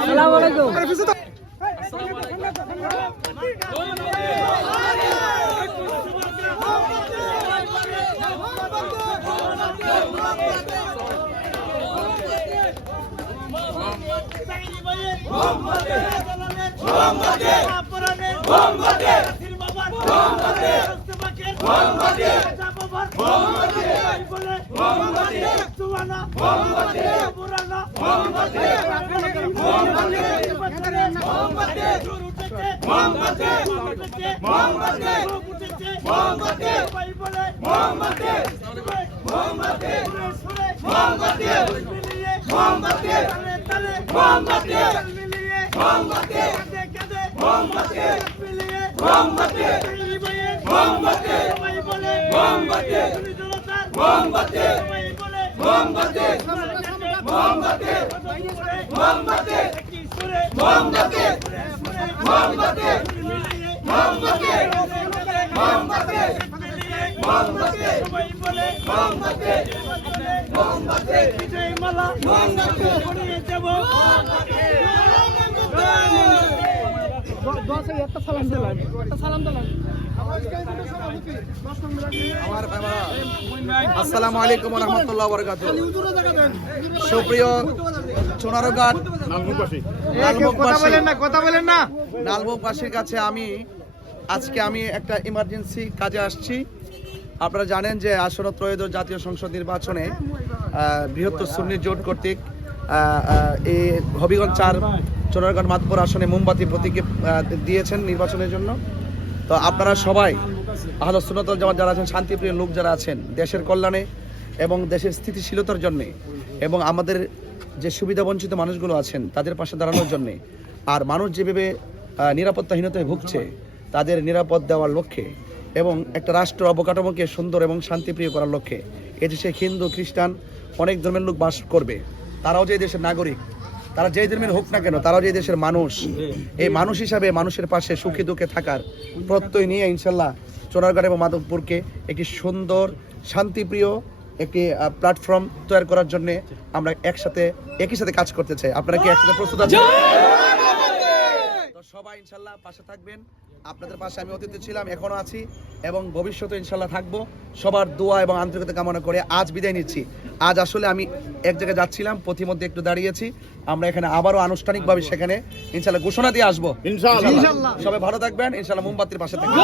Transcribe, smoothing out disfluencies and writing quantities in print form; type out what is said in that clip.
আসসালামু আলাইকুম। আসসালামু আলাইকুম। আসসালামু আলাইকুম ওয়া রাহমাতুল্লাহি ওয়া বারাকাতুহু। সুপ্রিয় চুনারঘাট নালবুকবাসীর কাছে আজকে আমি একটা ইমার্জেন্সি কাজে আসছি। আপনারা জানেন যে আসন্ন ত্রয়োদশ জাতীয় সংসদ নির্বাচনে বৃহত্তর সুন্নি জোট কর্তৃক এই হবিগঞ্জ 4 চুনারঘাট মাতপুর আসনে মোমবাতি প্রতীকে দিয়েছেন নির্বাচনের জন্য। তো আপনারা সবাই আহলে সুন্নাত ওয়াল জামাত যারা আছেন, শান্তিপ্রিয় লোক যারা আছেন, দেশের কল্যাণে এবং দেশের স্থিতিশীলতার জন্যে এবং আমাদের যে সুবিধা বঞ্চিত মানুষগুলো আছেন তাদের পাশে দাঁড়ানোর জন্যে, আর মানুষ যেভাবে নিরাপত্তাহীনতায় ভুগছে তাদের নিরাপদ দেওয়ার লক্ষ্যে এবং একটা রাষ্ট্র অবকাঠামোকে সুন্দর এবং শান্তিপ্রিয় করার লক্ষ্যে এদেশে হিন্দু খ্রিস্টান অনেক ধর্মের লোক বাস করবে। তারাও যে দেশের নাগরিক, তারা যেই ধর্মের হোক না কেন, তারাও যে দেশের মানুষ, এই মানুষ হিসাবে মানুষের পাশে সুখে দুঃখে থাকার প্রত্যয় নিয়ে ইনশাল্লাহ চুনারঘাট এবং মাধবপুরকে একটি সুন্দর শান্তিপ্রিয় একটি প্ল্যাটফর্ম তৈরি করার জন্য আমরা একই সাথে কাজ করতে চাই। আপনারা কি একসাথে প্রস্তুত আছেন? তো সবাই ইনশাল্লাহ পাশে থাকবেন। আপনাদের পাশে আমি অতীতে ছিলাম, এখনো আছি এবং ভবিষ্যতে ইনশাল্লাহ থাকবো। সবার দোয়া এবং আন্তরিকতা কামনা করে আজ বিদায় নিচ্ছি। আজ আসলে আমি এক জায়গায় যাচ্ছিলাম, পথিমধ্যে একটু দাঁড়িয়েছি। আমরা এখানে আবারও আনুষ্ঠানিকভাবে সেখানে ইনশাল্লাহ ঘোষণা দিয়ে আসবো। ইনশাল্লাহ সবাই ভালো থাকবেন, ইনশাল্লাহ মোমবাতির পাশে থাকবেন।